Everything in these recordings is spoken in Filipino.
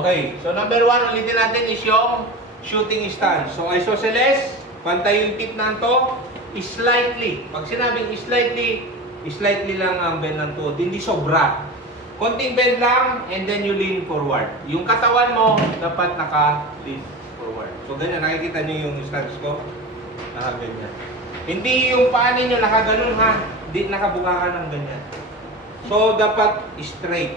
Okay, so number 1, ulitin natin is yung shooting stance. So isosceles, pantay yung tip na to, slightly. Pag sinabing slightly lang ang bend ng tuhod, hindi sobra. Konting bend lang, and then you lean forward. Yung katawan mo, dapat naka-lean forward. So ganyan, nakikita nyo yung stance ko? Naka-ganyan. Hindi yung paa ninyo nakaganon ha, hindi nakabukakan ng ganyan. So dapat straight.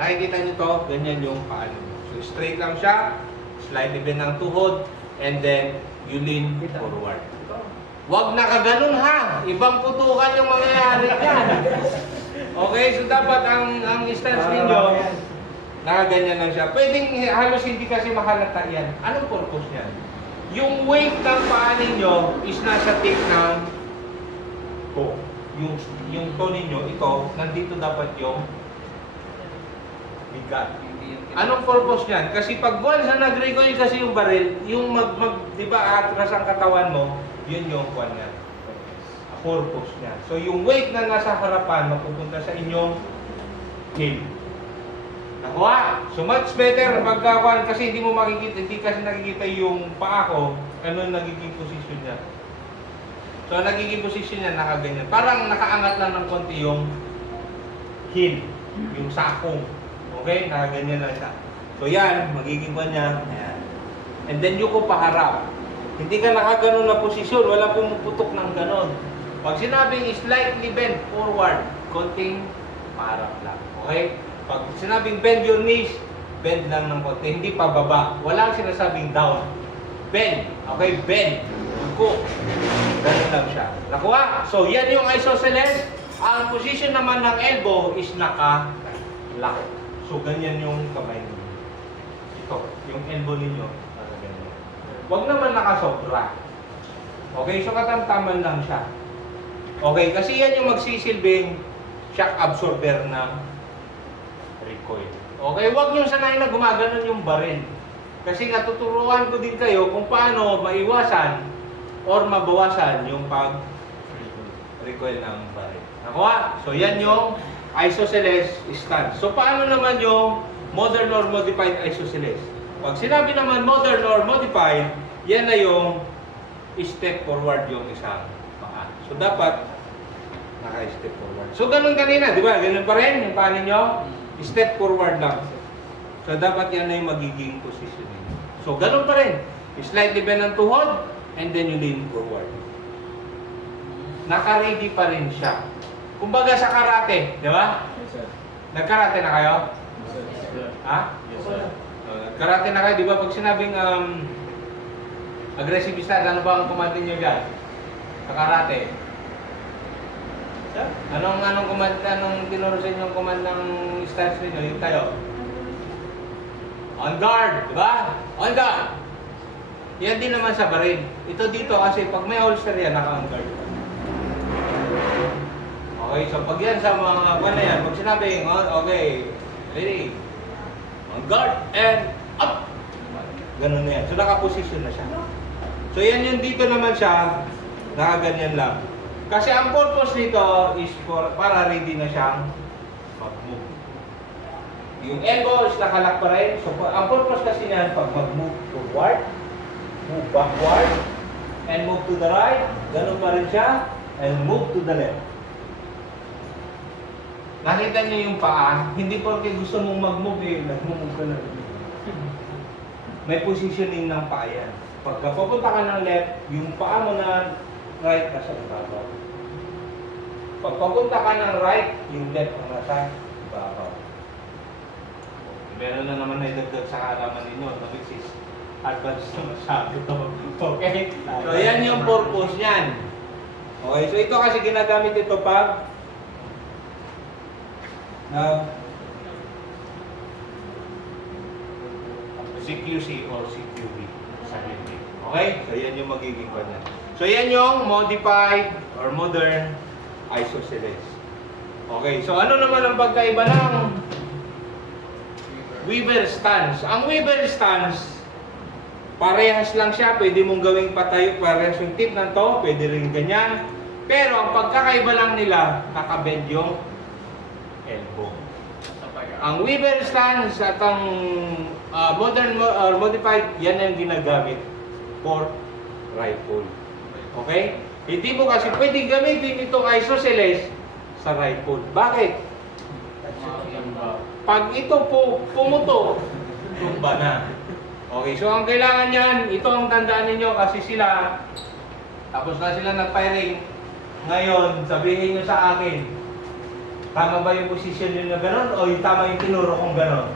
Nakikita nyo to, ganyan yung paa ninyo. So straight lang siya, slightly bend ng tuhod, and then you lean forward. Huwag nakaganon ha, ibang putukan yung mangyayari dyan. Okay, so dapat ang stance ninyo, nakaganyan lang siya. Pwedeng halos hindi kasi mahalata yan. Anong purpose niyan? Yung weight ng paa ninyo is nasa tip ng toe. Yung toe ninyo, ito, nandito dapat yung bigat. Anong purpose niyan? Kasi pag once na nag-recoil kasi yung baril, yung di ba, atras ang katawan mo, yun yung kwan niya. Purpose niya. So yung weight na nasa harapan, mapupunta sa inyong heel. Nakuha? So much better pagkakuan kasi hindi mo makikita, hindi kasi nakikita yung paa ko, ano nagiging position niya. So nagiging position niya nakaganyan. Parang nakaangat lang ng konti yung heel, yung sakong. Okay? Nakaganyan lang siya. So yan, magiging kuan niya. Ayan. And then yung ko paharap. Hindi ka nakaganon na posisyon, wala pumuputok ng ganon. Pag sinabing slightly bend forward, konting paharap lang. Okay? Pag sinabing bend your knees, bend lang ng konti, hindi pa baba. Walang sinasabing down. Bend. Okay? Bend. Uko. Ganun lang siya. Nakuha? So, yan yung isosceles. Ang position naman ng elbow is naka-lock. So, ganyan yung kamay ninyo. Ito, yung elbow ninyo. Ganyan. Huwag naman nakasobra. Okay? So, katamtaman lang siya. Okay? Kasi yan yung magsisilbing shock absorber ng recoil. Okay? Huwag nyo sanayin na gumaganon yung baril. Kasi natuturuan ko din kayo kung paano maiwasan or mabawasan yung pag-recoil ng baril. Nakuha? So, yan yung isosceles stance. So, paano naman yung modern or modified isosceles? Pag sinabi naman modern or modified, yan na yung step forward yung isang paa. So, dapat naka-step forward. So, ganun kanina, di ba? Ganun pa rin yung paa ninyo. Step forward lang. So, dapat yan na yung magiging positioning. So, ganun pa rin. Slightly bend ang tuhod, and then you lean forward. Naka-ready pa rin siya. Kumbaga sa karate, di ba? Yes, sir. Nagkarate na kayo? Yes, sir. Ha? Yes, sir. Nagkarate na kayo, di ba? Pag sinabing aggressive stance, ano ba ang command niyo dyan? Sa karate? Anong command, anong tinuro sa inyo yung command ng stance ninyo? Yung tayo? On guard, di ba? On guard! Yan din naman sa baril. Ito dito kasi pag may holster yan, naka-on guard. Okay, so pag yan sa mga na yan, pag sinabing, okay, ready, on guard, and up! Ganun na yan. So naka-position na siya. So yan yung dito naman siya, nakaganyan lang. Kasi ang purpose nito is para ready na siyang mag-move. Yung elbow is nakalak pa rin. So ang purpose kasi niyan, pag mag-move forward, move backward, and move to the right, ganun pa rin siya, and move to the left. Nakita niyo yung paa, hindi porke gusto mong mag-move nag-move ka na. May positioning ng paa yan. Pagka pupunta ka ng left, yung paa mo na right nasa ibabaw. Pag papunta ka ng right, yung left ang nasa ibabaw. Meron na naman na idagdag sa halaman ninyo, which is advanced na masabi ito. Okay? So, yan yung purpose niyan. Okay, so ito kasi ginagamit ito pag CQC or CQB sa hindi. Okay? So, yan yung magiging kanya. So, yan yung modified or modern isosceles. Okay, so ano naman ang pagkaiba ng Weaver stance? Ang Weaver stance, parehas lang siya. Pwede mong gawing patayo, parehas yung tip ng to, pwede rin ganyan. Pero ang pagkakaiba lang nila, nakabend yung elbow. Ang Weaver stance at ang modern or modified, yan ang ginagamit for rifle. Okay? Hindi mo kasi pwedeng gamitin itong isosceles sa rifle. Bakit? Pag ito po pumuto, tumba na. Okay, so ang kailangan niyan, ito ang tandaan ninyo kasi sila, tapos na sila nag-firing. Ngayon, sabihin nyo sa akin, tama ba yung position nyo na gano'n o yung tama yung tinuro kong gano'n?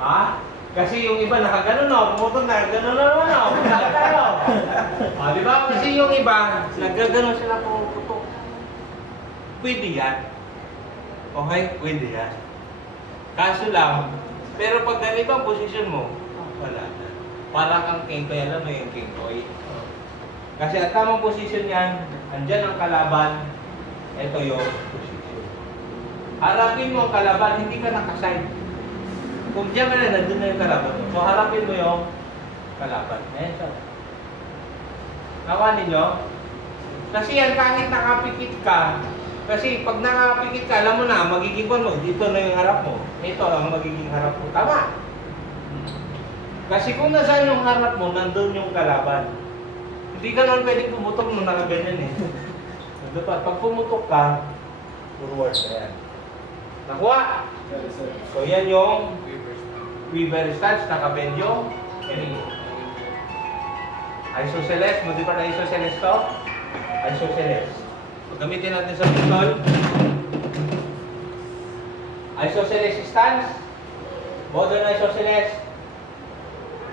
Ha? Kasi yung iba nakaganon o, pumutong na, gano'n na naman o, saan tayo? Di ba? Kasi yung iba, nagaganon sila pumuputok. Pwede yan. Okay? Pwede yan. Kaso lang, pero pag ganito ang posisyon mo, wala na. Parang ang kengkoy, alam mo yung kengkoy. Kasi ang tamang posisyon yan, andyan ang kalaban, ito yung posisyon. Harapin mo ang kalaban, hindi ka nakaside. Kung diyan ka na, nandun na yung kalaban mo. So harapin mo yung kalaban. Ayan siya. Nakuha ninyo? Kasi yan, kahit nakapikit ka, kasi pag nakapikit ka, alam mo na, magiging kon mo, dito na yung harap mo. Ito ang magiging harap mo. Tama! Kasi kung nasaan yung harap mo, nandun yung kalaban. Hindi ka naman pwedeng pumutok nung nakaganyan eh. Pag pumutok ka, forward na yan. Nakuha? So yan yung Weaver stance, nakabend yung isosceles, modified na isosceles to? Isosceles. So gamitin natin sa pistol. Isosceles stance, modern isosceles,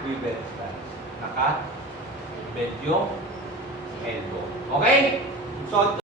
Weaver stance. Naka-bend yung elbow. Okay? So